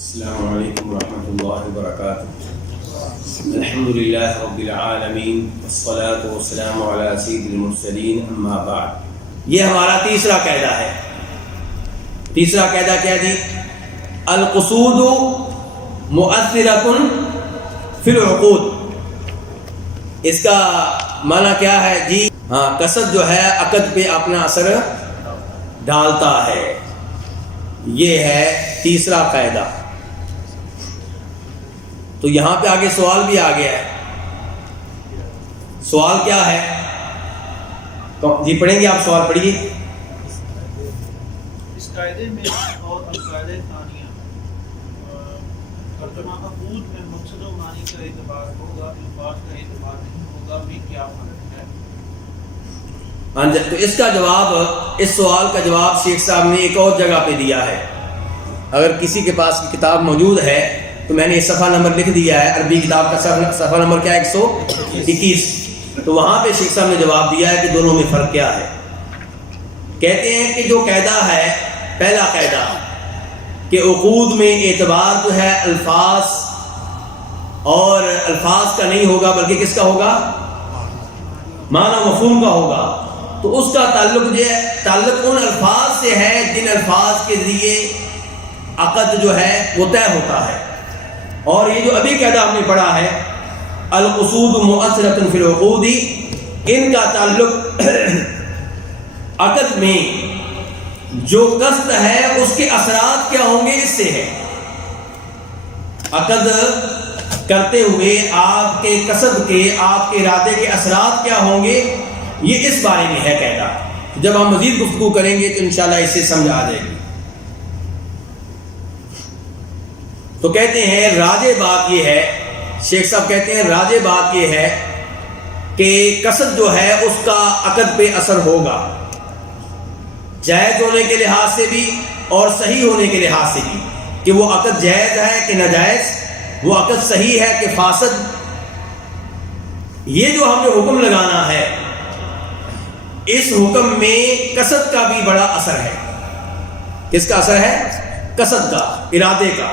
السلام علیکم ورحمۃ اللہ وبرکاتہ۔ الحمدللہ رب العالمین والصلاة والسلام علی سید المرسلین، اما بعد۔ یہ ہمارا تیسرا قاعدہ ہے۔ تیسرا قاعدہ کیا جی؟ القصود مؤثرۃ فی العقود۔ اس کا معنی کیا ہے جی؟ قصد جو ہے عقد پہ اپنا اثر ڈالتا ہے۔ یہ ہے تیسرا قاعدہ۔ تو یہاں پہ آگے سوال بھی آ گیا ہے۔ سوال کیا ہے جی؟ پڑھیں گے آپ؟ سوال پڑھیے۔ اس قاعدے میں اور القاعدہ ثانیہ ترجمہ عقود میں مقصد و معنی کا اعتبار ہوگا، الفاظ کا اعتبار نہیں ہوگا، بھی کیا فرق ہے؟ ہاں جی، تو اس کا جواب، اس سوال کا جواب شیخ صاحب نے ایک اور جگہ پہ دیا ہے۔ اگر کسی کے پاس کتاب موجود ہے تو میں نے صفحہ نمبر لکھ دیا ہے، عربی کتاب کا صفحہ نمبر کیا ہے؟ 121۔ تو وہاں پہ شیخ صاحب نے جواب دیا ہے کہ دونوں میں فرق کیا ہے۔ کہتے ہیں کہ جو قاعدہ ہے، پہلا قاعدہ کہ عقود میں اعتبار جو ہے الفاظ اور الفاظ کا نہیں ہوگا، بلکہ کس کا ہوگا؟ معنی مفہوم کا ہوگا۔ تو اس کا تعلق ان الفاظ سے ہے جن الفاظ کے ذریعے عقد جو ہے وہ طے ہوتا ہے۔ اور یہ جو ابھی قاعدہ ہم نے پڑھا ہے القصود مؤثرۃ فی العقود، ان کا تعلق عقد میں جو قصد ہے اس کے اثرات کیا ہوں گے اس سے ہے۔ عقد کرتے ہوئے آپ کے قصد کے، آپ کے ارادے کے اثرات کیا ہوں گے، یہ اس بارے میں ہے قاعدہ۔ جب ہم مزید گفتگو کریں گے تو انشاءاللہ اس سے سمجھ آ جائے گی۔ تو کہتے ہیں راجع بات یہ ہے، شیخ صاحب کہتے ہیں راجع بات یہ ہے کہ قصد جو ہے اس کا عقد پہ اثر ہوگا، جائز ہونے کے لحاظ سے بھی اور صحیح ہونے کے لحاظ سے بھی، کہ وہ عقد جائز ہے کہ ناجائز، وہ عقد صحیح ہے کہ فاسد۔ یہ جو ہم نے حکم لگانا ہے، اس حکم میں قصد کا بھی بڑا اثر ہے۔ کس کا اثر ہے؟ قصد کا، ارادے کا۔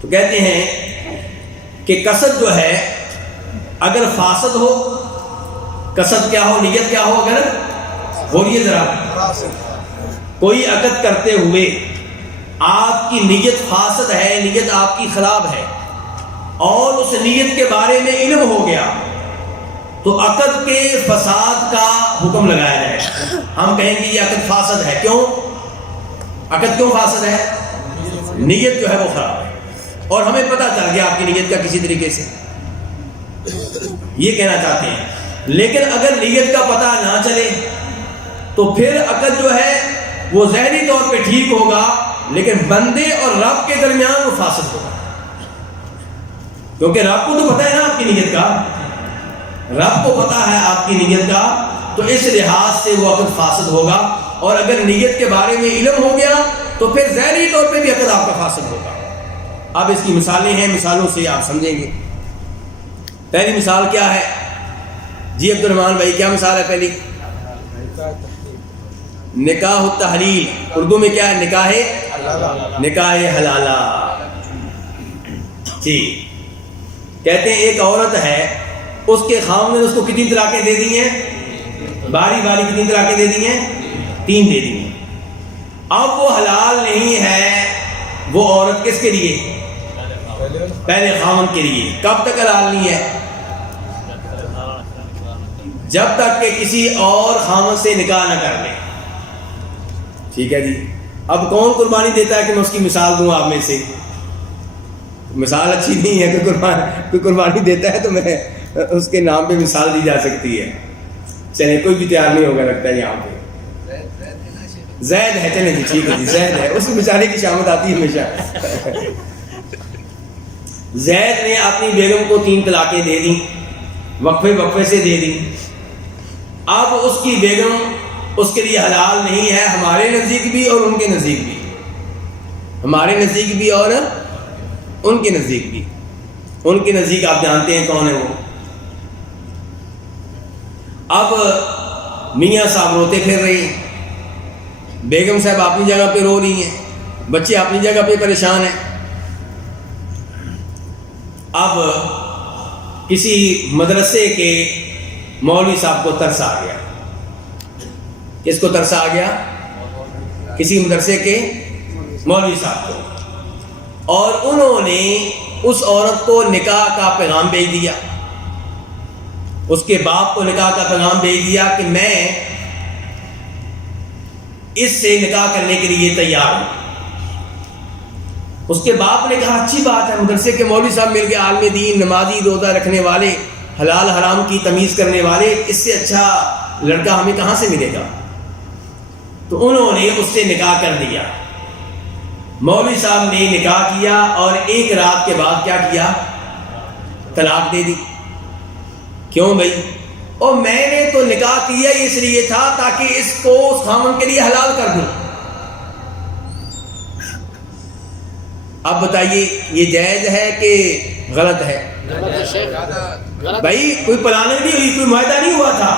تو کہتے ہیں کہ قصد جو ہے اگر فاسد ہو، قصد کیا ہو، نیت کیا ہو، اگر بولیے ذرا، کوئی عقد کرتے ہوئے آپ کی نیت فاسد ہے، نیت آپ کی خراب ہے، اور اس نیت کے بارے میں علم ہو گیا، تو عقد کے فساد کا حکم لگایا جائے۔ ہم کہیں گے یہ عقد فاسد ہے۔ کیوں عقد کیوں فاسد ہے؟ نیت جو ہے وہ خراب ہے، اور ہمیں پتہ چل گیا آپ کی نیت کا کسی طریقے سے، یہ کہنا چاہتے ہیں۔ لیکن اگر نیت کا پتہ نہ چلے تو پھر عقد جو ہے وہ ظاہری طور پہ ٹھیک ہوگا، لیکن بندے اور رب کے درمیان وہ فاسد ہوگا، کیونکہ رب کو تو پتہ ہے نا آپ کی نیت کا، رب کو پتہ ہے آپ کی نیت کا، تو اس لحاظ سے وہ عقد فاسد ہوگا۔ اور اگر نیت کے بارے میں علم ہو گیا تو پھر ظاہری طور پہ بھی عقد آپ کا فاسد ہوگا۔ اب اس کی مثالیں ہیں، مثالوں سے آپ سمجھیں گے۔ پہلی مثال کیا ہے جی عبد الرحمان بھائی؟ کیا مثال ہے پہلی؟ نکاح التحلیل، اردو میں کیا ہے؟ نکاح حلالہ۔ جی، کہتے ہیں ایک عورت ہے، اس کے خاوند نے اس کو کتنی طلاقیں دے دی ہیں؟ باری باری کتنی طلاقیں دے دی ہیں؟ 3 دے دی ہیں۔ اب وہ حلال نہیں ہے وہ عورت کس کے لیے؟ پہلے خاوند کے لیے۔ کب تک حلال نہیں ہے؟ جب تک کہ کسی اور خاوند سے نکاح نہ کر لے۔ ٹھیک ہے جی۔ اب کون قربانی دیتا ہے کہ میں اس کی مثال دوں آپ میں سے؟ مثال اچھی نہیں ہے، کوئی قربانی دیتا ہے تو میں اس کے نام پہ مثال دی جا سکتی ہے۔ چلے کوئی بھی تیار نہیں ہوگا لگتا ہے یہاں پہ۔ زید ہے، چلیں جی ٹھیک ہے جی، زید ہے، اس بیچارے کی شامت آتی ہے ہمیشہ۔ زید نے اپنی بیگم کو 3 طلاقیں دے دیں، وقفے سے دے دیں۔ اب اس کی بیگم اس کے لیے حلال نہیں ہے، ہمارے نزدیک بھی اور ان کے نزدیک بھی، ہمارے نزدیک بھی اور ان کے نزدیک بھی۔ ان کے نزدیک آپ جانتے ہیں کون ہے وہ۔ اب میاں صاحب روتے پھر رہے ہیں، بیگم صاحب اپنی جگہ پہ رو رہی ہیں، بچے اپنی جگہ پہ پریشان ہیں. اب کسی مدرسے کے مولوی صاحب کو ترس آ گیا. کس کو ترس آ گیا؟ کسی مدرسے کے مولوی صاحب کو. اور انہوں نے اس عورت کو نکاح کا پیغام بھیج دیا, اس کے باپ کو نکاح کا پیغام بھیج دیا کہ میں اس سے نکاح کرنے کے لیے تیار ہوں. اس کے باپ نے کہا اچھی بات ہے, مدرسے کے مولوی صاحب مل کے عالم دین, نمازی, روزہ رکھنے والے, حلال حرام کی تمیز کرنے والے, اس سے اچھا لڑکا ہمیں کہاں سے ملے گا. تو انہوں نے اس سے نکاح کر دیا. مولوی صاحب نے نکاح کیا اور ایک رات کے بعد کیا کیا؟ طلاق دے دی. کیوں بھائی؟ اور میں نے تو نکاح کیا اس لیے تھا تاکہ اس کو اس خامن کے لیے حلال کر دوں. اب بتائیے یہ جائز ہے کہ غلط ہے؟ بھائی کوئی پلاننگ نہیں ہوئی, کوئی معاہدہ نہیں ہوا تھا.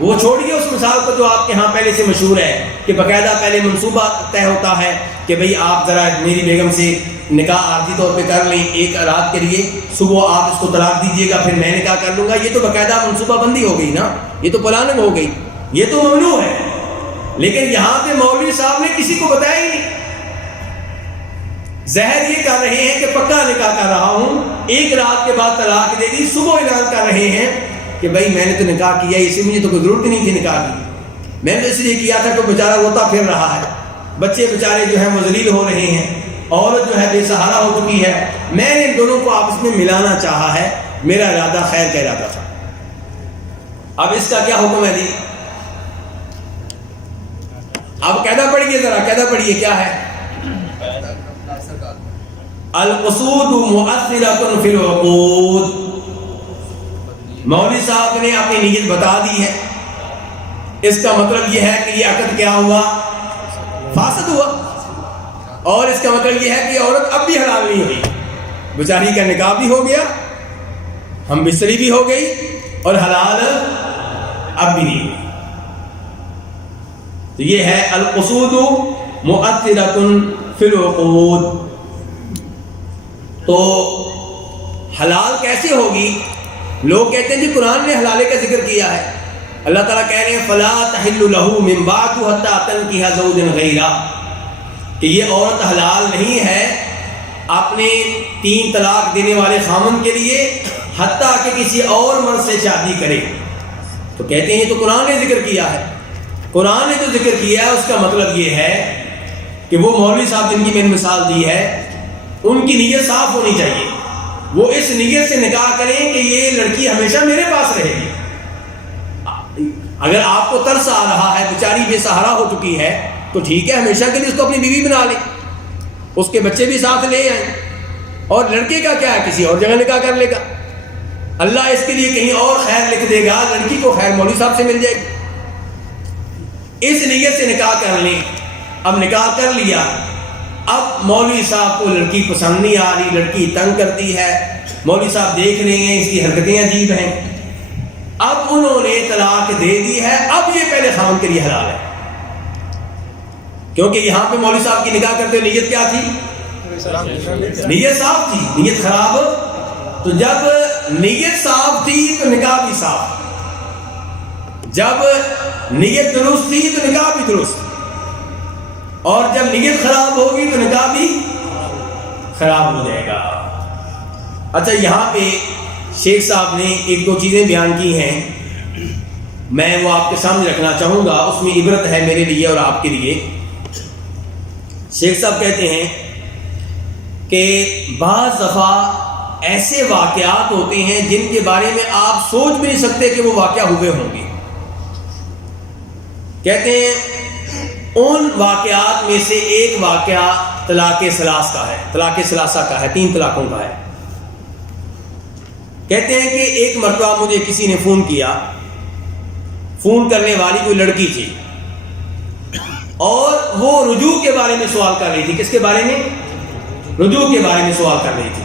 وہ چھوڑیے اس مثال کو جو آپ کے ہاں پہلے سے مشہور ہے کہ باقاعدہ پہلے منصوبہ طے ہوتا ہے کہ بھئی آپ ذرا میری بیگم سے نکاح عارضی طور پہ کر لیں ایک رات کے لیے, صبح آپ اس کو طلاق دیجئے گا, پھر میں نکاح کر لوں گا. یہ تو باقاعدہ منصوبہ بندی ہو گئی نا, یہ تو پلاننگ ہو گئی, یہ تو ممنوع ہے. لیکن یہاں پہ مولوی صاحب نے کسی کو بتایا ہی نہیں. زہر یہ کر رہے ہیں کہ پکا نکاح کر رہا ہوں, ایک رات کے بعد طلاق دے دی, صبح اعلان کر رہے ہیں کہ بھائی میں نے تو نکاح کیا, اسی مجھے تو کوئی ضرورت نہیں تھی نکاح کی, میں نے اس لیے کیا تھا کہ بیچارہ روتا پھر رہا ہے, بچے بیچارے جو ہیں وہ ذلیل ہو رہے ہیں, عورت جو ہے بے سہارا ہو چکی ہے, میں نے ان دونوں کو آپس میں ملانا چاہا ہے, میرا ارادہ خیر کا ارادہ تھا. اب اس کا کیا حکم ہے جی؟ اب قاعدہ پڑھیے ذرا, قاعدہ پڑھیے کیا ہے؟ القصود مؤثرۃ فی العقود. مولوی صاحب نے اپنی نیت بتا دی ہے, اس کا مطلب یہ ہے کہ یہ عقد کیا ہوا؟ فاسد ہوا. اور اس کا مطلب یہ ہے کہ یہ عورت اب بھی حلال نہیں ہوئی, بیچاری کا نکاح بھی ہو گیا, ہم بستری بھی ہو گئی, اور حلال اب بھی نہیں ہوئی. تو یہ ہے القصود مؤثرۃ فی العقود. تو حلال کیسے ہوگی؟ لوگ کہتے ہیں جی قرآن نے حلالے کا ذکر کیا ہے. اللہ تعالیٰ کہہ رہے ہیں فلا تحل له من بعد حتى تنكح زوجا غیرہ, کہ یہ عورت حلال نہیں ہے اپنے 3 طلاق دینے والے خامن کے لیے حتیٰ کہ کسی اور مرد سے شادی کرے. تو کہتے ہیں تو قرآن نے ذکر کیا ہے. قرآن نے جو ذکر کیا ہے اس کا مطلب یہ ہے کہ وہ مولوی صاحب جن کی میں نے مثال دی ہے ان کی نیت صاف ہونی چاہیے. وہ اس نیت سے نکاح کریں کہ یہ لڑکی ہمیشہ میرے پاس رہے گی. اگر آپ کو ترس آ رہا ہے, بیچاری بے سہارا ہو چکی ہے, تو ٹھیک ہے, ہمیشہ کے لیے اس کو اپنی بیوی بنا لیں, اس کے بچے بھی ساتھ لے آئیں. اور لڑکے کا کیا ہے, کسی اور جگہ نکاح کر لے گا, اللہ اس کے لیے کہیں اور خیر لکھ دے گا, لڑکی کو خیر مولوی صاحب سے مل جائے گی. اس نیت سے نکاح کر لیں. اب نکاح کر لیا, اب مولوی صاحب کو لڑکی پسند نہیں آ رہی, لڑکی تنگ کرتی ہے, مولوی صاحب دیکھ رہے ہیں اس کی حرکتیں عجیب ہیں, اب انہوں نے طلاق دے دی ہے. اب یہ پہلے خامن کے لیے حلال ہے, کیونکہ یہاں پہ مولوی صاحب کی نکاح کرتے ہوئے نیت کیا تھی؟ نیت صاف تھی, نیت خراب. تو جب نیت صاف تھی تو نکاح بھی صاف, جب نیت درست تھی تو نکاح بھی درست, اور جب نیت خراب ہوگی تو نکاح بھی خراب ہو جائے گا. اچھا, یہاں پہ شیخ صاحب نے 1-2 چیزیں بیان کی ہیں, میں وہ آپ کے سامنے رکھنا چاہوں گا, اس میں عبرت ہے میرے لیے اور آپ کے لیے. شیخ صاحب کہتے ہیں کہ بعض دفعہ ایسے واقعات ہوتے ہیں جن کے بارے میں آپ سوچ بھی نہیں سکتے کہ وہ واقعہ ہوئے ہوں گے. کہتے ہیں ان واقعات میں سے ایک واقعہ طلاق ثلاث کا ہے, طلاق ثلاثہ کا ہے, 3 طلاقوں کا ہے. کہتے ہیں کہ ایک مرتبہ مجھے کسی نے فون کیا, فون کرنے والی کوئی لڑکی تھی, اور وہ رجوع کے بارے میں سوال کر رہی تھی. کس کے بارے میں؟ رجوع کے بارے میں سوال کر رہی تھی,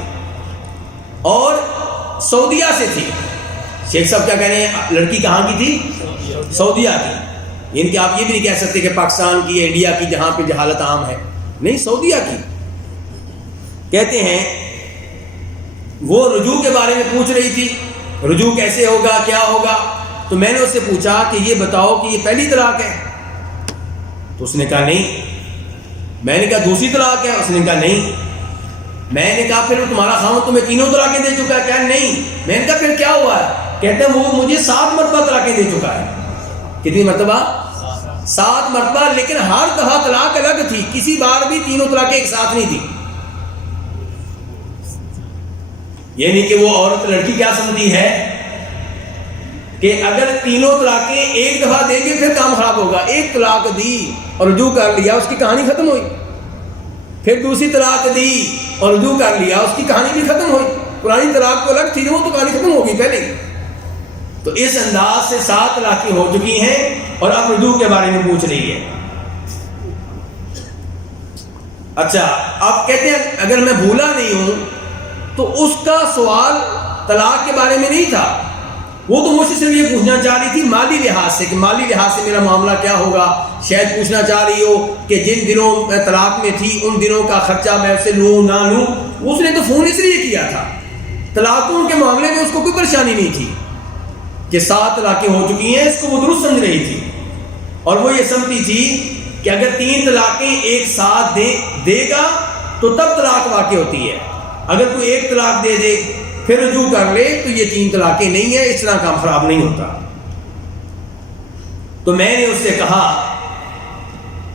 اور سعودیہ سے تھی. شیخ صاحب کیا کہہ رہے ہیں, لڑکی کہاں کی تھی؟ سعودیہ کی. یعنی کہ آپ یہ بھی نہیں کہہ سکتے کہ پاکستان کی, انڈیا کی, جہاں پہ جہالت عام ہے. نہیں سعودیہ کی. کہتے ہیں وہ رجوع کے بارے میں پوچھ رہی تھی, رجوع کیسے ہوگا, کیا ہوگا. تو میں نے اس سے پوچھا کہ یہ بتاؤ کہ یہ پہلی طلاق ہے؟ تو اس نے کہا نہیں. میں نے کہا دوسری طلاق ہے؟ اس نے کہا نہیں. میں نے کہا پھر تمہارا خاوند تمہیں تینوں طلاقیں دے چکا ہے؟ کیا نہیں. میں نے کہا پھر کیا ہوا ہے؟ کہتے ہیں وہ مجھے 7 مرتبہ طلاقیں دے چکا ہے. کتنی مرتبہ؟ 7 مرتبہ. لیکن ہر دفعہ طلاق الگ تھی, کسی بار بھی تینوں طلاقیں ایک ساتھ نہیں تھی. یعنی کہ وہ عورت لڑکی کیا سمجھتی ہے کہ اگر تینوں طلاقیں ایک دفعہ دیں گے پھر کام خراب ہوگا. ایک طلاق دی اور رجوع کر لیا, اس کی کہانی ختم ہوئی. پھر دوسری طلاق دی اور رجوع کر لیا, اس کی کہانی بھی ختم ہوئی. پرانی طلاق تو الگ تھی, وہ تو کہانی ختم ہو گئی پہلے. تو اس انداز سے 7 طلاقیں ہو چکی ہیں اور اب رجوع کے بارے میں پوچھ رہی ہے. اچھا, اب کہتے ہیں اگر میں بھولا نہیں ہوں تو اس کا سوال طلاق کے بارے میں نہیں تھا. وہ تو مجھ سے صرف یہ پوچھنا چاہ رہی تھی مالی لحاظ سے, کہ مالی لحاظ سے میرا معاملہ کیا ہوگا. شاید پوچھنا چاہ رہی ہو کہ جن دنوں میں طلاق میں تھی ان دنوں کا خرچہ میں اسے لوں نہ لوں. اس نے تو فون اس لیے کیا تھا, طلاقوں کے معاملے میں اس کو کوئی پریشانی نہیں تھی کہ 7 طلاقیں ہو چکی ہیں. اس کو وہ درست سمجھ رہی تھی, اور وہ یہ سمجھتی تھی کہ اگر 3 طلاقیں ایک ساتھ دے گا تو تب طلاق واقع ہوتی ہے. اگر کوئی ایک طلاق دے دے پھر رجوع کر لے تو یہ 3 طلاقیں نہیں ہیں, اس طرح کام خراب نہیں ہوتا. تو میں نے اس سے کہا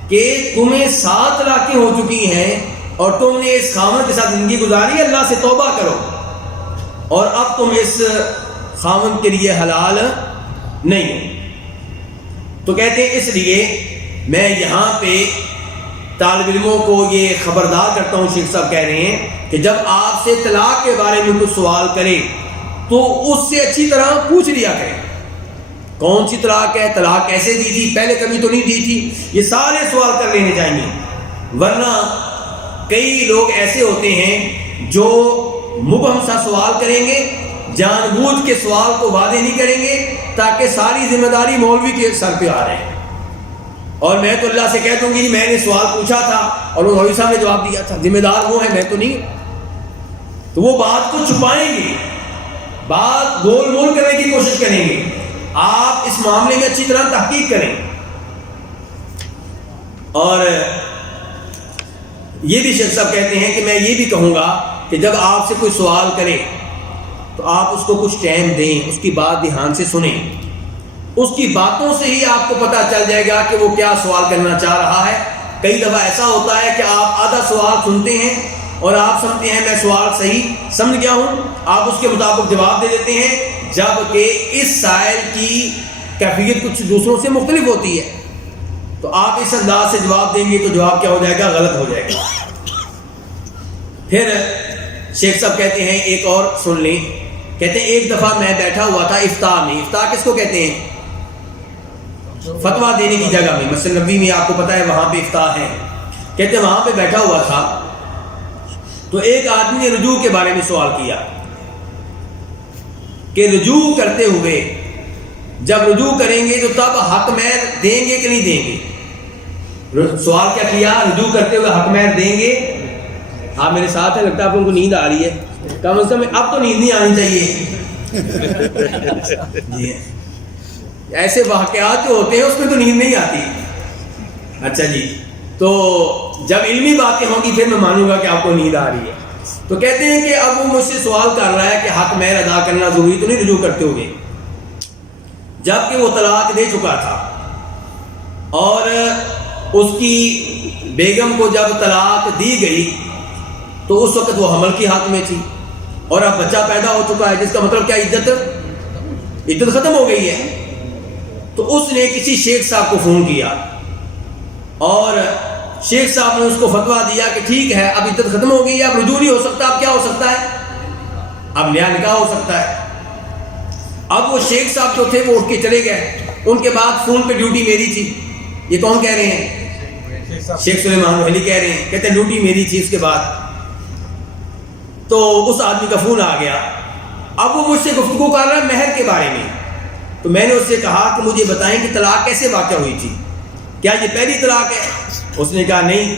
کہ تمہیں 7 طلاقیں ہو چکی ہیں اور تم نے اس خاوند کے ساتھ زندگی گزاری, اللہ سے توبہ کرو, اور اب تم اس خاوند کے لیے حلال نہیں ہو. تو کہتے ہیں اس لیے میں یہاں پہ طالب علموں کو یہ خبردار کرتا ہوں, شیخ صاحب کہہ رہے ہیں کہ جب آپ سے طلاق کے بارے میں کوئی سوال کرے تو اس سے اچھی طرح پوچھ لیا کریں کون سی طلاق ہے, طلاق کیسے دی تھی, پہلے کبھی تو نہیں دی تھی. یہ سارے سوال کر لینے چاہیے, ورنہ کئی لوگ ایسے ہوتے ہیں جو مبہم سا سوال کریں گے, جان بوجھ کے سوال کو واضح نہیں کریں گے تاکہ ساری ذمہ داری مولوی کے سر پہ آ رہے ہیں. اور میں تو اللہ سے کہہ دوں گی میں نے سوال پوچھا تھا اور وہ مولوی صاحب نے جواب دیا تھا, ذمہ دار وہ ہے, میں تو نہیں. تو وہ بات کو چھپائیں گے, بات گول مول کرنے کی کوشش کریں گے. آپ اس معاملے میں اچھی طرح تحقیق کریں. اور یہ بھی شیخ صاحب کہتے ہیں کہ میں یہ بھی کہوں گا کہ جب آپ سے کوئی سوال کرے تو آپ اس کو کچھ ٹائم دیں, اس کی بات دھیان سے سنیں. اس کی باتوں سے ہی آپ کو پتہ چل جائے گا کہ وہ کیا سوال کرنا چاہ رہا ہے. کئی دفعہ ایسا ہوتا ہے کہ آپ آدھا سوال سنتے ہیں اور آپ سمجھتے ہیں میں سوال صحیح سمجھ گیا ہوں, آپ اس کے مطابق جواب دے دیتے ہیں, جبکہ اس سائل کی کیفیت کچھ دوسروں سے مختلف ہوتی ہے. تو آپ اس انداز سے جواب دیں گے تو جواب کیا ہو جائے گا, غلط ہو جائے گا. پھر شیخ صاحب کہتے ہیں ایک اور سن لیں, کہتے ہیں ایک دفعہ میں بیٹھا ہوا تھا افتاء میں. افتاء کس کو کہتے ہیں؟ فتویٰ دینے کی جگہ میں. مسجد نبوی میں آپ کو پتہ ہے وہاں پہ افتاء ہے. کہتے ہیں وہاں پہ بیٹھا ہوا تھا تو ایک آدمی نے رجوع کے بارے میں سوال کیا کہ رجوع کرتے ہوئے جب رجوع کریں گے تو تب حق مہر دیں گے کہ نہیں دیں گے. سوال کیا کیا؟ رجوع کرتے ہوئے حق مہر دیں گے. آپ میرے ساتھ ہیں, لگتا ہے آپ لوگوں کو نیند آ رہی ہے. کم از کم اب تو نیند نہیں آنی چاہیے. جی ایسے واقعات جو ہوتے ہیں اس میں تو نیند نہیں آتی. اچھا جی, تو جب علمی باتیں ہوں گی پھر میں مانوں گا کہ آپ کو نیند آ رہی ہے. تو کہتے ہیں کہ اب وہ مجھ سے سوال کر رہا ہے کہ حق مہر ادا کرنا ضروری تو نہیں رجوع کرتے ہوئے, جبکہ وہ طلاق دے چکا تھا اور اس کی بیگم کو جب طلاق دی گئی تو اس وقت وہ حمل کی حالت میں تھی اور اب بچہ پیدا ہو چکا ہے, جس کا مطلب کیا عدت ختم ہو گئی ہے. تو اس نے کسی شیخ صاحب کو فون کیا اور شیخ صاحب نے اس کو فتویٰ دیا کہ ٹھیک ہے اب عدت ختم ہو گئی ہے, اب رجوع نہیں ہو سکتا, اب کیا ہو سکتا ہے, اب نیا نکاح ہو سکتا ہے. اب وہ شیخ صاحب جو تھے وہ اٹھ کے چلے گئے. ان کے بعد فون پہ ڈیوٹی میری تھی. یہ کون کہہ رہے ہیں؟ شیخ سلیمان وحلی کہہ رہے ہیں. کہتے ہیں ڈیوٹی میری تھی. اس کے بعد تو اس آدمی کا فون آ گیا. اب وہ مجھ سے گفتگو کر رہا ہے مہر کے بارے میں. تو میں نے اس سے کہا کہ مجھے بتائیں کہ طلاق کیسے واقع ہوئی تھی, کیا یہ پہلی طلاق ہے؟ اس نے کہا نہیں.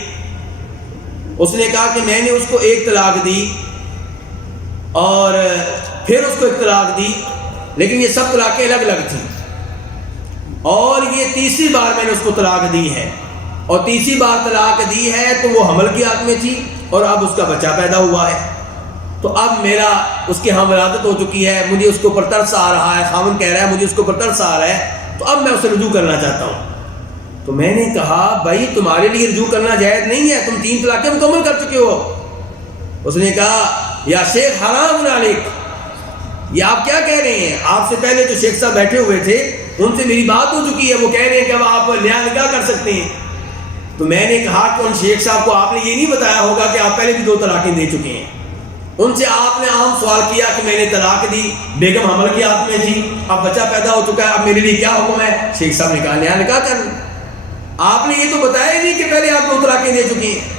اس نے کہا کہ میں نے اس کو ایک طلاق دی اور پھر اس کو ایک طلاق دی، لیکن یہ سب طلاقیں الگ الگ تھیں، اور یہ تیسری بار میں نے اس کو طلاق دی ہے، اور تیسری بار طلاق دی ہے تو وہ حمل کی حالت میں تھی اور اب اس کا بچہ پیدا ہوا ہے، تو اب میرا اس کی ہم ولادت ہو چکی ہے، مجھے اس کے اوپر ترس آ رہا ہے، خاوند کہہ رہا ہے مجھے اس کے اوپر ترس آ رہا ہے، تو اب میں اسے رجوع کرنا چاہتا ہوں۔ تو میں نے کہا بھائی تمہارے لیے رجوع کرنا جائز نہیں ہے، تم 3 طلاقیں مکمل کر چکے ہو۔ اس نے کہا یا شیخ حرام علیک، یہ آپ کیا کہہ رہے ہیں؟ آپ سے پہلے جو شیخ صاحب بیٹھے ہوئے تھے ان سے میری بات ہو چکی ہے، وہ کہہ رہے ہیں کہ اب آپ نیا نکاح کر سکتے ہیں۔ تو میں نے کہا کہ ان شیخ صاحب کو آپ نے یہ نہیں بتایا ہوگا کہ آپ پہلے بھی 2 طلاقیں دے چکے ہیں، ان سے آپ نے عام سوال کیا کہ میں نے طلاق دی، بیگم حمل کی حالت میں تھی، اب بچہ پیدا ہو چکا ہے، اب میرے لیے کیا حکم ہے؟ شیخ صاحب نے کہا نیا نکاح کر لیں۔ آپ نے یہ تو بتایا ہی نہیں کہ پہلے آپ 2 طلاقیں دے چکے ہیں۔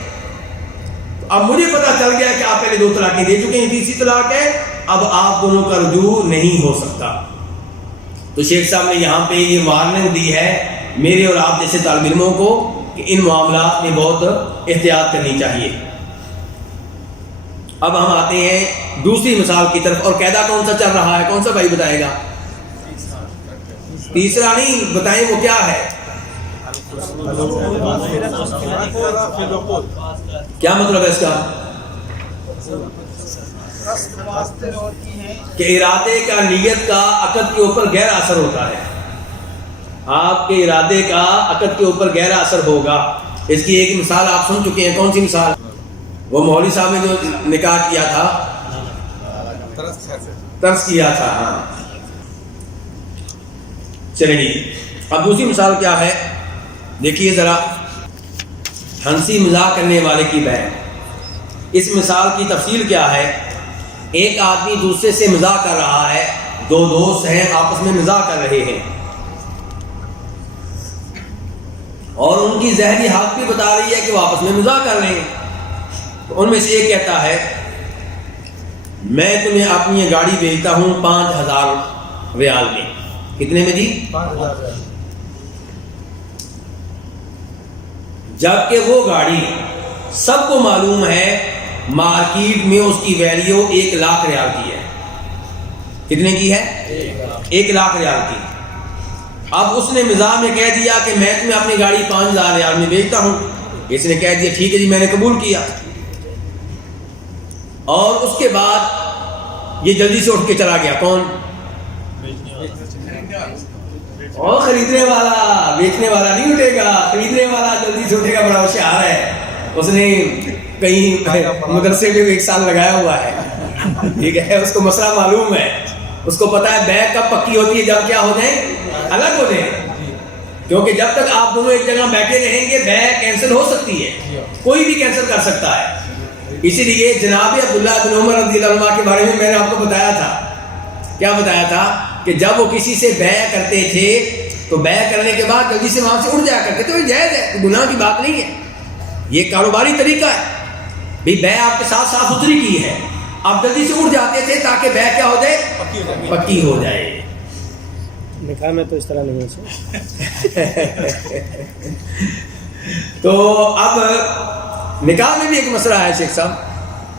اب مجھے پتا چل گیا کہ آپ پہلے 2 طلاقیں دے چکے ہیں، تیسری طلاق ہے، اب آپ دونوں کا رجوع نہیں ہو سکتا۔ تو شیخ صاحب نے یہاں پہ یہ وارننگ دی ہے میرے اور آپ جیسے طالب علموں کو کہ ان معاملات میں بہت احتیاط کرنی چاہیے۔ اب ہم آتے ہیں دوسری مثال کی طرف، اور قاعدہ کون سا چل رہا ہے؟ کون سا بھائی بتائے گا؟ تیسرا نہیں، بتائیں وہ کیا ہے؟ کیا مطلب ہے اس کا؟ کہ ارادے کا، نیت کا عقد کے اوپر گہرا اثر ہوتا ہے۔ آپ کے ارادے کا عقد کے اوپر گہرا اثر ہوگا۔ اس کی ایک مثال آپ سن چکے ہیں، کون سی مثال؟ وہ مولوی صاحب نے جو نکاح کیا تھا، ترس کیا تھا۔ ہاں چلیے اب دوسری مثال کیا ہے؟ دیکھیے ذرا، ہنسی مزاح کرنے والے کی بہن۔ اس مثال کی تفصیل کیا ہے؟ ایک آدمی دوسرے سے مزاح کر رہا ہے، 2 دوست ہیں آپس میں مزاح کر رہے ہیں، اور ان کی ظاہری حالت بھی بتا رہی ہے کہ وہ آپس میں مزاح کر رہے ہیں۔ تو ان میں سے ایک کہتا ہے میں تمہیں اپنی یہ گاڑی بھیجتا ہوں 5000 ریال میں۔ کتنے میں دی؟ 5000۔ جبکہ وہ گاڑی سب کو معلوم ہے مارکیٹ میں اس کی ویلیو 1 لاکھ ریال کی ہے۔ کتنے کی ہے؟ 1 لاکھ ریال کی۔ اب اس نے مزاح میں کہہ دیا کہ میں تمہیں اپنی گاڑی 5000 ریال میں بیچتا ہوں۔ اس نے کہہ دیا ٹھیک ہے جی، میں نے قبول کیا، اور اس کے بعد یہ جلدی سے اٹھ کے چلا گیا۔ کون؟ اور خریدنے والا، بیچنے والا نہیں اٹھے گا، خریدنے والا جلدی سے اٹھے گا، بڑا ہوشیار ہے۔ اس نے کہیں مدرسے میں 1 سال لگایا ہوا ہے، ٹھیک ہے، اس کو مسئلہ معلوم ہے، اس کو پتا ہے بیع کب پکی ہوتی ہے، جب کیا ہو جائیں، الگ ہو جائیں، کیونکہ جب تک آپ دونوں ایک جگہ بیٹھے رہیں گے بیع کینسل ہو سکتی ہے، کوئی بھی کینسل کر سکتا ہے۔ اسی لیے جناب عبداللہ بن عمر رضی اللہ عنہ کے بارے میں نے آپ کو بتایا تھا، کیا بتایا تھا؟ کہ جب وہ کسی سے بیع کرتے تھے تو بیع کرنے کے بعد جلدی سے وہاں سے اٹھ جایا کرتے تھے، وہ جائز ہے، گناہ کی بات نہیں ہے، یہ کاروباری طریقہ ہے۔ بھئی بیع آپ کے ساتھ صاف ستھری کی ہے، آپ جلدی سے اٹھ جاتے تھے تاکہ بیع کیا ہو جائے؟ پکی ہو جائے۔ نکاح میں تو اس طرح نہیں ہے۔ تو اب نکاح میں بھی ایک مسئلہ ہے شیخ صاحب،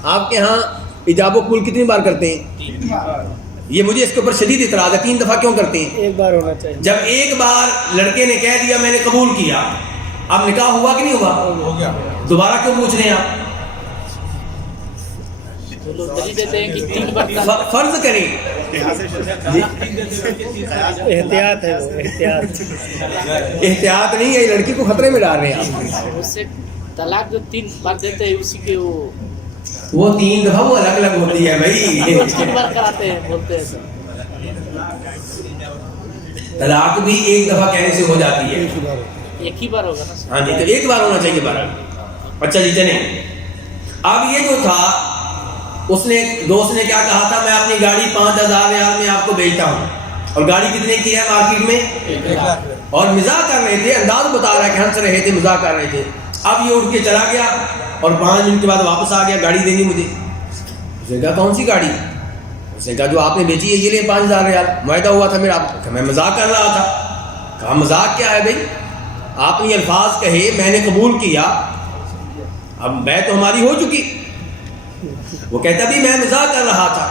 آپ کے ہاں ایجاب و قبول کتنی بار کرتے ہیں؟ 3 بار۔ یہ مجھے اس کے اوپر شدید اعتراض ہے، 3 دفعہ کیوں کرتے ہیں؟ 1 بار ہونا چاہیے۔ جب ایک بار لڑکے نے کہہ دیا میں نے قبول کیا، اب نکاح ہوا کہ نہیں ہوا؟ ہو گیا۔ دوبارہ کیوں پوچھ رہے ہیں آپ؟ وہ لوگ دلیل دیتے ہیں کہ 3 بار فرض کریں، احتیاط ہے، وہ احتیاط۔ احتیاط نہیں ہے، لڑکی کو خطرے میں ڈال رہے ہیں آپ۔ اس سے طلاق جو 3 بار دیتے ہیں اسی کے وہ 3 دفعہ وہ الگ الگ ہوتی ہے بھائی، 3 بار کراتے ہیں، بولتے ہیں سر۔ طلاق بھی 1 دفعہ کہنے سے ہو جاتی ہے، ایک ہی بار ہوگا نا سر۔ ہاں جی، تو 1 بار ہونا چاہیے بارہ۔ اچھا جی چلیں، اب یہ جو تھا اس نے دوست نے کیا کہا تھا، میں اپنی گاڑی 5000 ریال میں آپ کو بیچتا ہوں، اور گاڑی کتنے کی ہے مارکیٹ میں؟ 1 لاکھ۔ اور مزاح کر رہے تھے، انداز بتا رہا ہے کہ ہنس رہے تھے، مزاح کر رہے تھے۔ اب یہ اٹھ کے چلا گیا اور 5 منٹ کے بعد واپس آ گیا، گاڑی دینی مجھے۔ اس نے کہا کون سی گاڑی؟ اس نے کہا جو آپ نے بیچی ہے، یہ لے 5000 ریال، معاہدہ ہوا تھا میرا۔ کہ میں مزاح کر رہا تھا۔ کہا مزاح کیا ہے بھائی، آپ نے الفاظ کہے میں نے قبول کیا، اب بے تو ہماری ہو چکی. وہ کہتا بھی میں مزاح کر رہا تھا.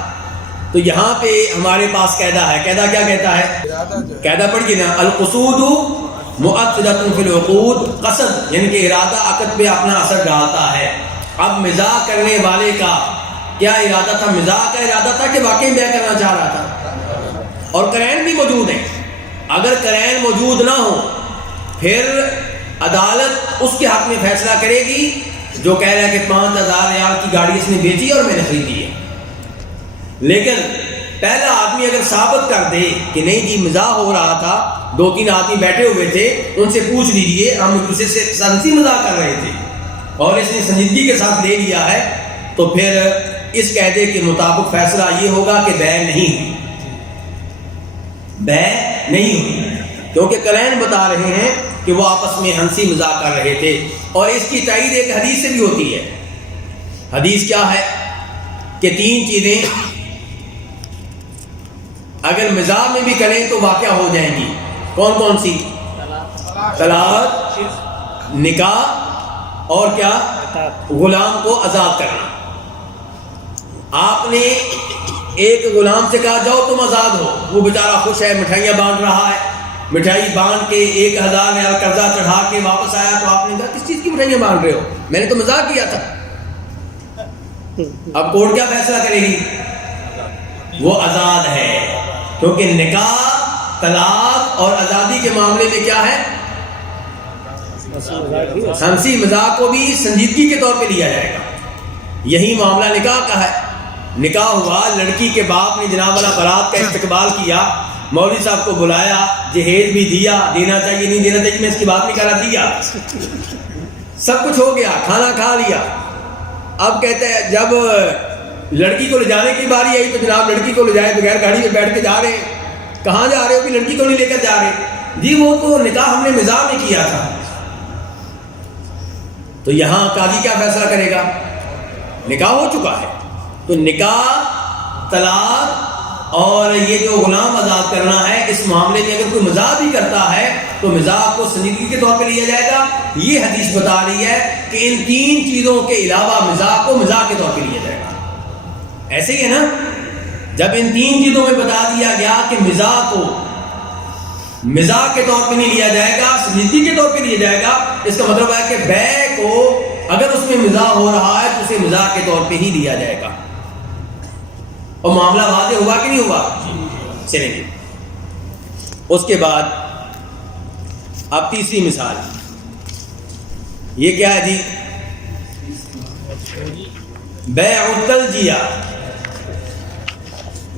تو یہاں پہ ہمارے پاس قاعدہ ہے. قاعدہ کیا کہتا ہے؟ قاعدہ پڑھیے نا. القصود مؤثرۃ فی العقود. قصد یعنی کہ ارادہ عقد پہ اپنا اثر ڈالتا ہے. اب مزاح کرنے والے کا کیا ارادہ تھا؟ مزاح کا ارادہ تھا کہ واقعی بیع کرنا چاہ رہا تھا، اور قرائن بھی موجود ہیں. اگر قرائن موجود نہ ہو پھر عدالت اس کے حق میں فیصلہ کرے گی جو کہہ رہا ہے کہ 5,000 ریال کی گاڑی اس نے بیچی اور میں نے خریدی ہے. لیکن پہلا آدمی اگر ثابت کر دے کہ نہیں جی مزاح ہو رہا تھا، 2-3 آدمی بیٹھے ہوئے تھے، ان سے پوچھ لیجئے ہم ایک دوسرے سے سنسی مزاح کر رہے تھے اور اس نے سنجیدگی کے ساتھ لے لیا ہے، تو پھر اس قاعدے کے مطابق فیصلہ یہ ہوگا کہ بیع نہیں ہوئی. بیع نہیں ہوئی کیونکہ قرائن بتا رہے ہیں کہ وہ آپس میں ہنسی مزاح کر رہے تھے. اور اس کی تائید ایک حدیث سے بھی ہوتی ہے. حدیث کیا ہے کہ 3 چیزیں اگر مزاح میں بھی کریں تو واقع ہو جائیں گی. کون کون سی؟ طلاق، نکاح اور کیا؟ غلام کو آزاد کرنا. آپ نے ایک غلام سے کہا جاؤ تم آزاد ہو، وہ بیچارہ خوش ہے، مٹھائیاں بانٹ رہا ہے. مٹھائی بانٹ کے 1,000 ریال قرضہ چڑھا کے واپس آیا تو آپ نے کہا کس چیز کی مٹھائیاں بانٹ رہے ہو؟ میں نے تو مزاح کیا تھا. اب کورٹ کیا فیصلہ کرے گی؟ وہ آزاد ہے. کیونکہ نکاح، طلاق اور آزادی کے معاملے میں کیا ہے؟ ہنسی مزاح کو بھی سنجیدگی کے طور پہ لیا جائے گا. یہی معاملہ نکاح کا ہے. نکاح ہوا، لڑکی کے باپ نے جناب والا بارات کا استقبال کیا، مولوی صاحب کو بلایا، جہیز بھی دیا، دینا چاہیے نہیں دینا چاہیے میں اس کی بات نہیں کر رہا، دیا، سب کچھ ہو گیا، کھانا کھا لیا. اب کہتے ہیں جب لڑکی کو لے جانے کی باری آئی تو جناب لڑکی کو لے جائے بغیر گاڑی میں بیٹھ کے جا رہے ہیں. کہاں جا رہے ہو؟ کہ لڑکی کو نہیں لے کر جا رہے. جی وہ تو نکاح ہم نے مزاح میں کیا تھا. تو یہاں قاضی کیا فیصلہ کرے گا؟ نکاح ہو چکا ہے تو نکاح، طلاق اور یہ جو غلام آزاد کرنا ہے، اس معاملے میں اگر کوئی مزاح بھی کرتا ہے تو مزاح کو سنجیدگی کے طور پہ لیا جائے گا. یہ حدیث بتا رہی ہے کہ ان 3 چیزوں کے علاوہ مزاح کو مزاح کے طور پہ لیا جائے گا. ایسے ہی ہے نا، جب ان 3 چیزوں میں بتا دیا گیا کہ مزاح کو مزاح کے طور پہ نہیں لیا جائے گا، سنجیدگی کے طور پہ لیا جائے گا، اس کا مطلب ہے کہ بیع کو اگر اس میں مزاح ہو رہا ہے تو اسے مزاح کے طور پہ ہی لیا جائے گا. اور معاملہ واضح ہوا کہ نہیں ہوا؟ چلیں گے. اس کے بعد اب تیسری مثال، یہ کیا ہے جی؟ بیع التلجیہ.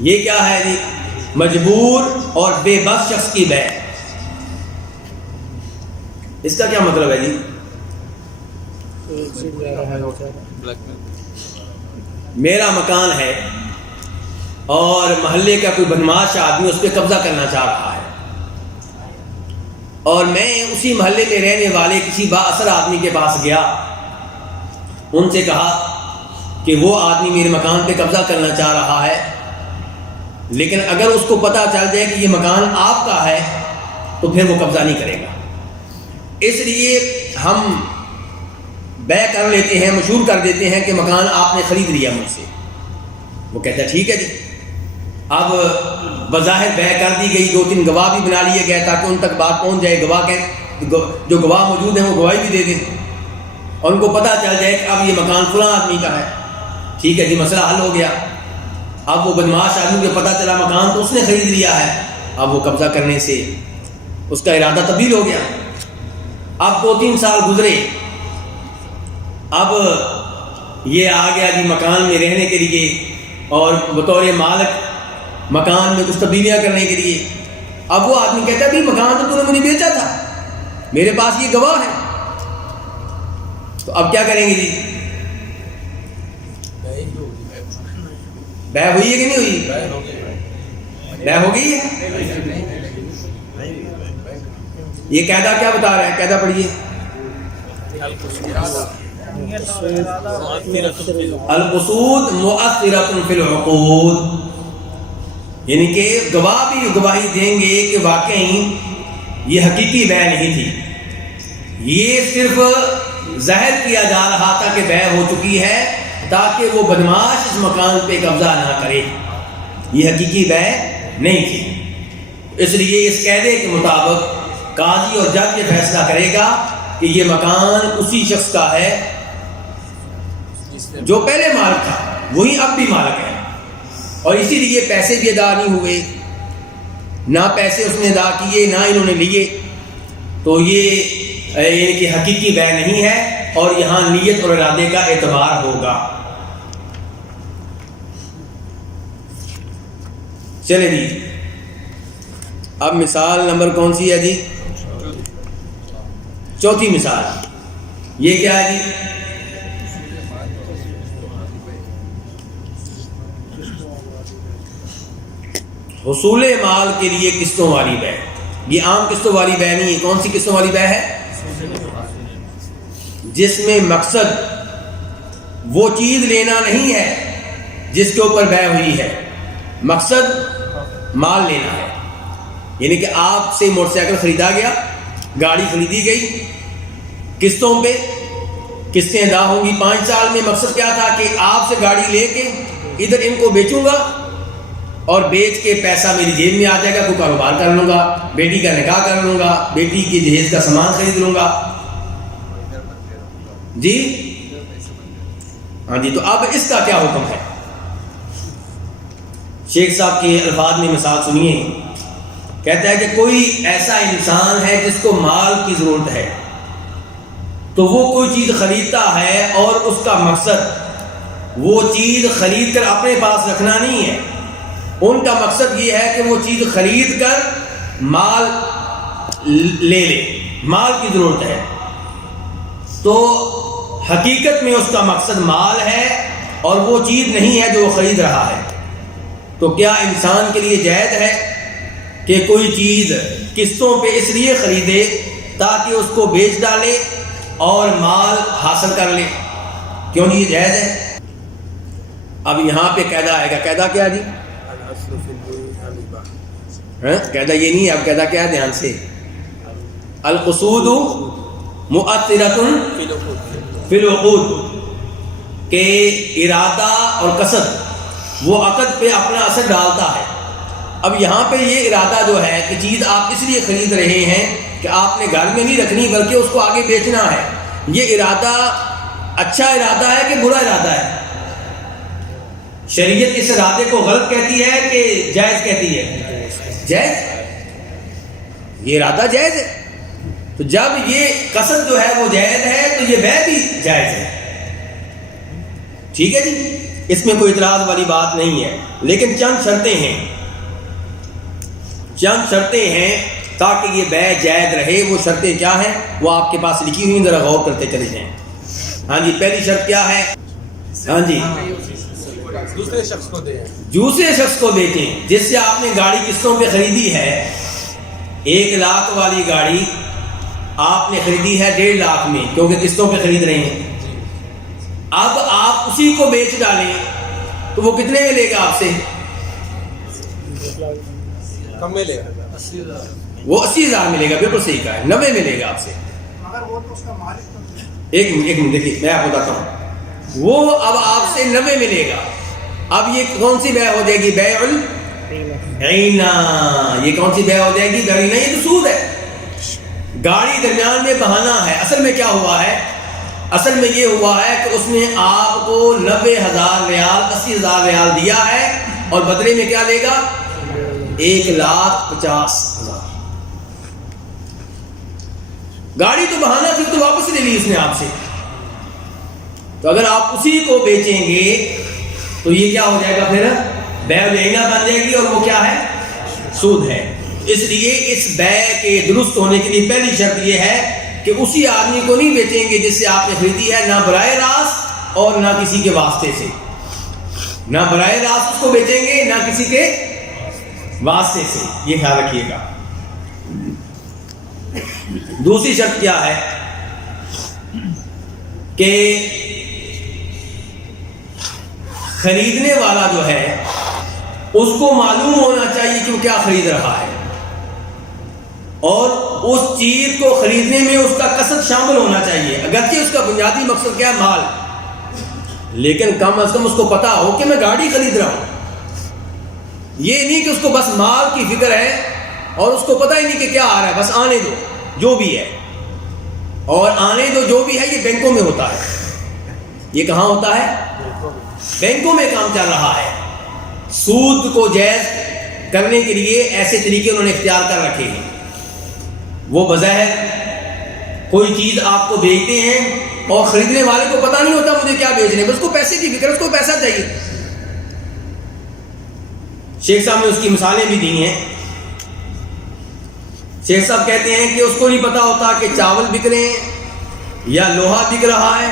یہ کیا ہے جی؟ مجبور اور بے بس شخص کی بیع. اس کا کیا مطلب ہے جی؟ میرا مکان ہے اور محلے کا کوئی بدمعاش آدمی اس پہ قبضہ کرنا چاہ رہا ہے، اور میں اسی محلے میں رہنے والے کسی با اثر آدمی کے پاس گیا، ان سے کہا کہ وہ آدمی میرے مکان پہ قبضہ کرنا چاہ رہا ہے، لیکن اگر اس کو پتہ چل جائے کہ یہ مکان آپ کا ہے تو پھر وہ قبضہ نہیں کرے گا. اس لیے ہم بیع کر لیتے ہیں، مشہور کر دیتے ہیں کہ مکان آپ نے خرید لیا مجھ سے. وہ کہتا ہے ٹھیک ہے جی. اب بظاہر بیع کر دی گئی، 2-3 گواہ بھی بنا لیے گئے تاکہ ان تک بات پہنچ جائے. گواہ جو گواہ موجود ہیں وہ گواہی بھی دے دیں اور ان کو پتہ چل جائے کہ اب یہ مکان فلاں آدمی کا ہے. ٹھیک ہے جی، مسئلہ حل ہو گیا. اب وہ بدمعاش آدمی کو پتہ چلا مکان تو اس نے خرید لیا ہے، اب وہ قبضہ کرنے سے اس کا ارادہ تبدیل ہو گیا. اب 2-3 سال گزرے، اب یہ آ گیا جی مکان میں رہنے کے لیے اور بطور مالک مکان میں کچھ تبدیلیاں کرنے کے لیے. اب وہ آدمی کہتا ہے بھی مکان تو نے مجھے بیچا تھا، میرے پاس یہ گواہ ہے. تو اب کیا کریں گے جی؟ بیع ہوئی ہے کہ نہیں ہوئی؟ بیع ہو گئی ہے. یہ قاعدہ کیا بتا رہا ہے؟ قاعدہ پڑھیے. القصود مؤثرۃ فی العقود، یعنی کہ گواہ بھی گواہی دیں گے کہ واقعی یہ حقیقی بیع نہیں تھی، یہ صرف ظاہر کیا جا رہا تھا کہ بیع ہو چکی ہے تاکہ وہ بدماش اس مکان پہ قبضہ نہ کرے، یہ حقیقی بیع نہیں تھی۔ اس لیے اس قاعدے کے مطابق قاضی اور جج یہ فیصلہ کرے گا کہ یہ مکان اسی شخص کا ہے جو پہلے مالک تھا، وہی اب بھی مالک ہے، اور اسی لیے پیسے بھی ادا نہیں ہوئے، نہ پیسے اس نے ادا کیے نہ انہوں نے لیے، تو یہ یعنی کہ حقیقی بیع نہیں ہے، اور یہاں نیت اور ارادے کا اعتبار ہوگا۔ چلے جی، اب مثال نمبر کون سی ہے جی؟ چوتھی مثال، یہ کیا ہے جی؟ حصول مال کے لیے قسطوں والی بیع۔ یہ عام قسطوں والی بیع نہیں ہے، کون سی قسطوں والی بیع ہے؟ جس میں مقصد وہ چیز لینا نہیں ہے جس کے اوپر بیع ہوئی ہے، مقصد مال لینا ہے۔ یعنی کہ آپ سے موٹر سائیکل خریدا گیا، گاڑی خریدی گئی قسطوں پہ، قسطیں ادا ہوں گی 5 سال میں۔ مقصد کیا تھا کہ آپ سے گاڑی لے کے ادھر ان کو بیچوں گا اور بیچ کے پیسہ میری جیب میں آ جائے گا، کوئی کاروبار کر لوں گا، بیٹی کا نکاح کر لوں گا، بیٹی کی جہیز کا سامان خرید لوں گا جی۔ ہاں جی، تو اب اس کا کیا حکم ہے؟ شیخ صاحب کے الفاظ میں مثال سنیے، کہتا ہے کہ کوئی ایسا انسان ہے جس کو مال کی ضرورت ہے، تو وہ کوئی چیز خریدتا ہے اور اس کا مقصد وہ چیز خرید کر اپنے پاس رکھنا نہیں ہے، ان کا مقصد یہ ہے کہ وہ چیز خرید کر مال لے لے، مال کی ضرورت ہے، تو حقیقت میں اس کا مقصد مال ہے اور وہ چیز نہیں ہے جو وہ خرید رہا ہے۔ تو کیا انسان کے لیے جائز ہے کہ کوئی چیز قسطوں پہ اس لیے خریدے تاکہ اس کو بیچ ڈالے اور مال حاصل کر لے؟ کیوں نہیں یہ جائز ہے؟ اب یہاں پہ قاعدہ آئے گا، قاعدہ کیا جی؟ قاعدہ یہ نہیں ہے، اب قاعدہ کیا ہے؟ دھیان سے، القصود مؤثرۃ فی العقود، کہ ارادہ اور قصد وہ عقد پہ اپنا اثر ڈالتا ہے۔ اب یہاں پہ یہ ارادہ جو ہے کہ چیز آپ اس لیے خرید رہے ہیں کہ آپ نے گھر میں نہیں رکھنی بلکہ اس کو آگے بیچنا ہے، یہ ارادہ اچھا ارادہ ہے کہ برا ارادہ ہے؟ شریعت اس ارادے کو غلط کہتی ہے کہ جائز کہتی ہے؟ جائز، یہ ارادہ جائز ہے۔ تو جب یہ قصد جو ہے وہ جائز ہے تو یہ بیع بھی جائز ہے، ٹھیک ہے جی، اس میں کوئی اعتراض والی بات نہیں ہے، لیکن چند شرطیں ہیں، چند شرطیں ہیں تاکہ یہ بیع جائز رہے۔ وہ شرطیں کیا ہیں وہ آپ کے پاس لکھی ہوئی، ذرا غور کرتے چلے جائیں۔ ہاں جی، پہلی شرط کیا ہے؟ ہاں جی، دوسرے شخص کو دیں، دوسرے شخص کو بیچیں۔ جس سے آپ نے گاڑی قسطوں پہ خریدی ہے، 1 لاکھ والی گاڑی آپ نے خریدی ہے 1.5 لاکھ میں، کیونکہ قسطوں پہ خرید رہے ہیں، اب آپ اسی کو بیچ ڈالیں تو وہ کتنے میں لے گا آپ سے؟ کم میں لے گا، وہ 80,000 ملے گا، بالکل صحیح کہا ہے، 90 میں لے گا آپ سے۔ مگر وہ تو اس کا مالک تو ایک منٹ دیکھیے، میں آپ کو بتاتا ہوں، وہ اب آپ سے 90 میں لے گا۔ اب یہ کون سی بیع ہو جائے گی؟ بیع العینہ۔ یہ کون سی بیع ہو جائے گی؟ بیع العینہ، یہ تو سود ہے، گاڑی درمیان میں بہانہ ہے۔ اصل میں کیا ہوا ہے؟ اصل میں یہ ہوا ہے کہ اس نے آپ کو 90,000 ریال 80,000 ریال دیا ہے اور بدلے میں کیا لے گا؟ 1,50,000۔ گاڑی تو بہانہ تھی تو واپس لے لی اس نے آپ سے، تو اگر آپ اسی کو بیچیں گے تو یہ کیا ہو جائے گا؟ پھر بیع العینہ بن جائے گی، اور وہ کیا ہے؟ سود ہے۔ اس لیے اس بیع کے درست ہونے کے لیے پہلی شرط یہ ہے کہ اسی آدمی کو نہیں بیچیں گے جس سے آپ نے خریدی ہے، نہ براہ راست اور نہ کسی کے واسطے سے، نہ براہ راست اس کو بیچیں گے نہ کسی کے واسطے سے، یہ خیال رکھیے گا۔ دوسری شرط کیا ہے کہ خریدنے والا جو ہے اس کو معلوم ہونا چاہیے کہ وہ کیا خرید رہا ہے، اور اس چیز کو خریدنے میں اس کا قصد شامل ہونا چاہیے، اگرچہ اس کا بنیادی مقصد کیا ہے؟ مال، لیکن کم از کم اس کو پتا ہو کہ میں گاڑی خرید رہا ہوں۔ یہ نہیں کہ اس کو بس مال کی فکر ہے اور اس کو پتہ ہی نہیں کہ کیا آ رہا ہے، بس آنے دو جو بھی ہے، اور آنے دو جو بھی ہے یہ بینکوں میں ہوتا ہے۔ یہ کہاں ہوتا ہے؟ بینکوں میں کام چل رہا ہے۔ سود کو جائز کرنے کے لیے ایسے طریقے انہوں نے اختیار کر رکھے ہیں۔ وہ بظاہر کوئی چیز آپ کو بیچتے ہیں اور خریدنے والے کو پتہ نہیں ہوتا مجھے کیا بیچ رہے ہیں، بس کو پیسے کی فکر، اس کو پیسہ چاہیے۔ شیخ صاحب نے اس کی مثالیں بھی دی ہیں۔ شیخ صاحب کہتے ہیں کہ اس کو نہیں پتا ہوتا کہ چاول بک رہے ہیں یا لوہا بک رہا ہے،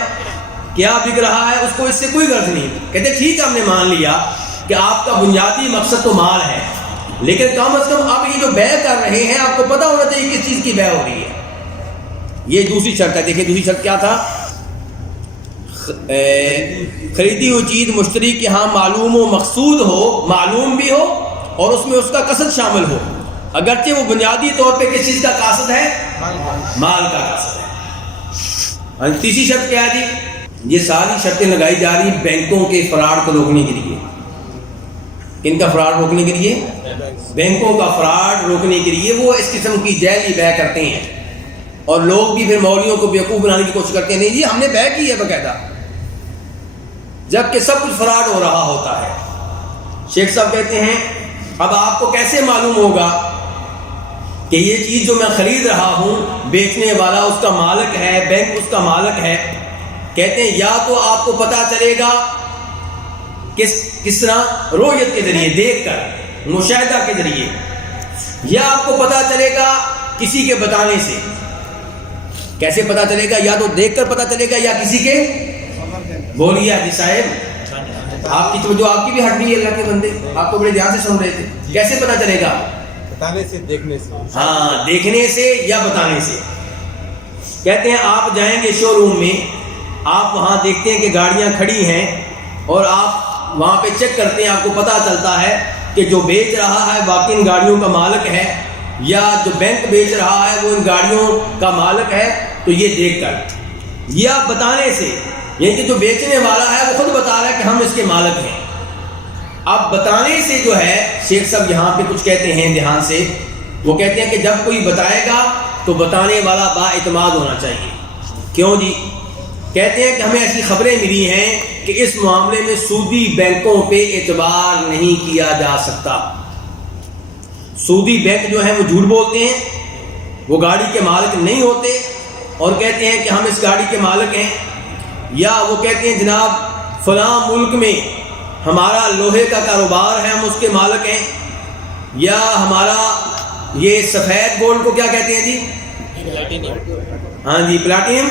کیا بک رہا ہے، اس کو اس سے کوئی غرض نہیں۔ کہتے ہیں ٹھیک ہے، ہم نے مان لیا کہ آپ کا بنیادی مقصد تو مال ہے، لیکن کم از کم آپ یہ جو بیع کر رہے ہیں آپ کو پتا ہونا چاہیے کس چیز کی بیع ہو رہی ہے۔ یہ دوسری شرط ہے۔ دیکھیں دوسری شرط کیا تھا؟ خریدی ہوئی چیز مشتری کے ہاں معلوم و مقصود ہو، معلوم بھی ہو اور اس میں اس کا قصد شامل ہو، اگرچہ وہ بنیادی طور پہ کس چیز کا قاصد ہے؟ مال کا قاصد ہے۔ تیسری شرط کیا ہے جی؟ یہ ساری شرطیں لگائی جا رہی بینکوں کے فراڈ کو روکنے کے لیے۔ کن کا فراڈ روکنے کے لیے؟ بینکوں کا فراڈ روکنے کے لیے۔ وہ اس قسم کی جعلی بیع کرتے ہیں اور لوگ بھی پھر مولویوں کو بیوقوف بنانے کی کوشش کرتے ہیں، نہیں جی ہم نے بیع کی ہے باقاعدہ، جبکہ سب کچھ فراڈ ہو رہا ہوتا ہے۔ شیخ صاحب کہتے ہیں اب آپ کو کیسے معلوم ہوگا کہ یہ چیز جو میں خرید رہا ہوں بیچنے والا اس کا مالک ہے، بینک اس کا مالک ہے؟ کہتے ہیں یا تو آپ کو پتہ چلے گا کس طرح؟ رؤیت کے ذریعے، دیکھ کر، مشاہدہ کے ذریعے، یا آپ کو پتہ چلے گا کسی کے بتانے سے۔ کیسے پتہ چلے گا؟ یا تو دیکھ کر پتہ چلے گا یا کسی کے، بولیے حاجی صاحب، آپ کی توجہ، آپ کی بھی ہٹ گئی، اللہ کے بندے آپ کو بڑے دھیان سے سن رہے تھے۔ کیسے پتہ چلے گا؟ بتانے سے، دیکھنے سے۔ ہاں، دیکھنے سے یا بتانے سے۔ کہتے ہیں آپ جائیں گے شو روم میں، آپ وہاں دیکھتے ہیں کہ گاڑیاں کھڑی ہیں اور آپ وہاں پہ چیک کرتے ہیں، آپ کو پتہ چلتا ہے کہ جو بیچ رہا ہے واقعی ان گاڑیوں کا مالک ہے یا جو بینک بیچ رہا ہے وہ ان گاڑیوں کا مالک ہے، تو یہ دیکھ کر یا بتانے سے، یعنی کہ جو بیچنے والا ہے وہ خود بتا رہا ہے کہ ہم اس کے مالک ہیں۔ اب بتانے سے جو ہے، شیخ صاحب یہاں پہ کچھ کہتے ہیں دھیان سے، وہ کہتے ہیں کہ جب کوئی بتائے گا تو بتانے والا با اعتماد ہونا چاہیے۔ کیوں جی؟ کہتے ہیں کہ ہمیں ایسی خبریں ملی ہیں کہ اس معاملے میں سودی بینکوں پہ اعتبار نہیں کیا جا سکتا۔ سودی بینک جو ہیں وہ جھوٹ بولتے ہیں، وہ گاڑی کے مالک نہیں ہوتے اور کہتے ہیں کہ ہم اس گاڑی کے مالک ہیں، یا وہ کہتے ہیں جناب فلاں ملک میں ہمارا لوہے کا کاروبار ہے، ہم اس کے مالک ہیں، یا ہمارا یہ سفید گولڈ کو کیا کہتے ہیں جی؟ ہاں جی، پلاٹینم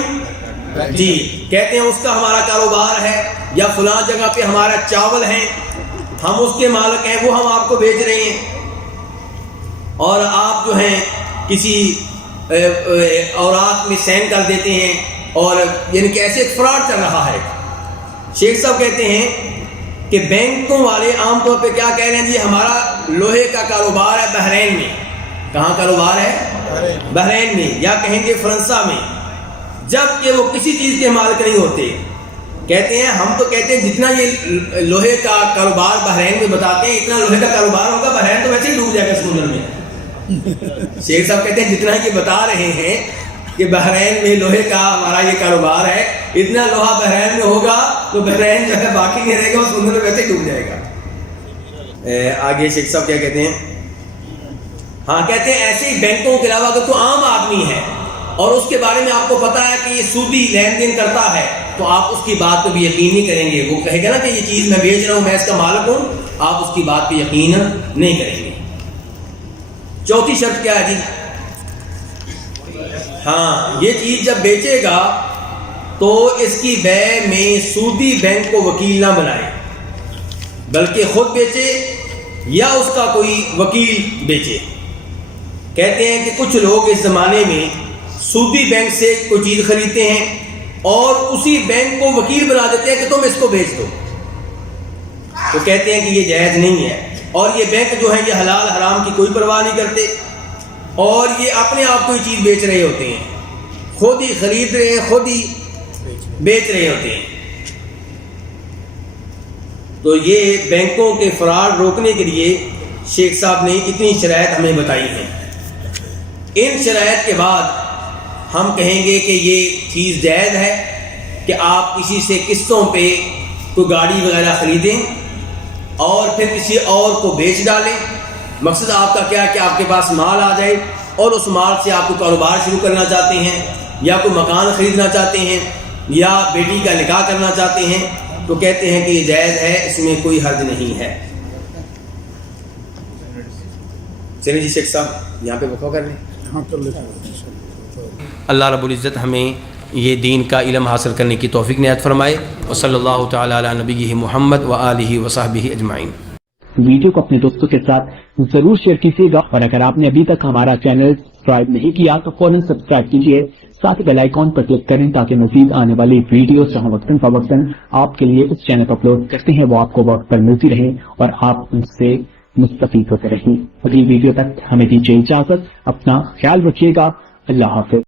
جی، کہتے ہیں اس کا ہمارا کاروبار ہے، یا فلاں جگہ پہ ہمارا چاول ہے، ہم اس کے مالک ہیں، وہ ہم آپ کو بیچ رہے ہیں، اور آپ جو ہیں کسی اوراق میں سائن کر دیتے ہیں، اور یعنی کہ ایسے ایک فراڈ چل رہا ہے۔ شیخ صاحب کہتے ہیں کہ بینکوں والے عام طور پہ کیا کہہ رہے ہیں جی ہمارا لوہے کا کاروبار ہے بحرین میں۔ کہاں کاروبار ہے؟ بحرین میں، یا کہیں گے فرنسا میں، جب کہ وہ کسی چیز کے مالک نہیں ہوتے۔ کہتے ہیں ہم تو کہتے ہیں جتنا یہ لوہے کا کاروبار بحرین میں بتاتے ہیں اتنا لوہے کا کاروبار ہوگا، بحرین تو ویسے ہی ڈوب جائے گا سمندر میں۔ شیخ صاحب کہتے ہیں جتنا یہ بتا رہے ہیں کہ بحرین میں لوہے کا ہمارا یہ کاروبار ہے، اتنا لوہا بحرین میں ہوگا تو بحرین جو ہے باقی نہیں رہے گا، وہ سمندر میں ویسے ہی ڈوب جائے گا۔ آگے شیخ صاحب کیا کہتے ہیں؟ ہاں، کہتے ہیں ایسے ہی بینکوں کے علاوہ اگر تو عام آدمی ہے اور اس کے بارے میں آپ کو پتا ہے کہ یہ سودی لین دین کرتا ہے، تو آپ اس کی بات پہ بھی یقین نہیں کریں گے۔ وہ کہے گا نا کہ یہ چیز میں بیچ رہا ہوں، میں اس کا مالک ہوں، آپ اس کی بات پہ یقین نہیں کریں گے۔ چوتھی شرط کیا ہے جی؟ ہاں، یہ چیز جب بیچے گا تو اس کی بیع میں سودی بینک کو وکیل نہ بنائے، بلکہ خود بیچے یا اس کا کوئی وکیل بیچے۔ کہتے ہیں کہ کچھ لوگ اس زمانے میں سودی بینک سے کوئی چیز خریدتے ہیں اور اسی بینک کو وکیل بنا دیتے ہیں کہ تم اس کو بیچ دو، تو کہتے ہیں کہ یہ جائز نہیں ہے، اور یہ بینک جو ہے یہ حلال حرام کی کوئی پرواہ نہیں کرتے۔ اور یہ اپنے آپ کو یہ چیز بیچ رہے ہوتے ہیں, خود ہی خرید رہے ہیں, خود ہی بیچ رہے ہوتے ہیں. تو یہ بینکوں کے فراڈ روکنے کے لیے شیخ صاحب نے اتنی شرائط ہمیں بتائی ہیں. ان شرائط کے بعد ہم کہیں گے کہ یہ چیز جائز ہے کہ آپ کسی سے قسطوں پہ کوئی گاڑی وغیرہ خریدیں اور پھر کسی اور کو بیچ ڈالیں. مقصد آپ کا کیا ہے کہ آپ کے پاس مال آ جائے اور اس مال سے آپ کو کاروبار شروع کرنا چاہتے ہیں, یا کوئی مکان خریدنا چاہتے ہیں, یا بیٹی کا نکاح کرنا چاہتے ہیں, تو کہتے ہیں کہ یہ جائز ہے, اس میں کوئی حرج نہیں ہے. چلیے جی شیخ صاحب یہاں پہ وقفہ کر لیں. اللہ رب العزت ہمیں یہ دین کا علم حاصل کرنے کی توفیق عنایت فرمائے. وصلی اللہ تعالی علی نبیہ محمد وآلہ وصحبہ اجمعین. ویڈیو کو اپنے دوستوں کے ساتھ ضرور شیئر کیجیے گا, اور اگر آپ نے ابھی تک ہمارا چینل سبسکرائب نہیں کیا تو فوراً سبسکرائب کیجیے, ساتھ بیل آئیکن پر کلک کریں تاکہ مزید آنے والی ویڈیوز جہاں وقتاً فوقتاً آپ کے لیے اس چینل پر اپلوڈ کرتے ہیں وہ آپ کو وقت پر ملتی رہیں اور آپ ان سے مستفید ہوتے رہیں. اگلی ویڈیو تک ہمیں دیجیے اجازت, اپنا خیال رکھیے گا. اللہ حافظ.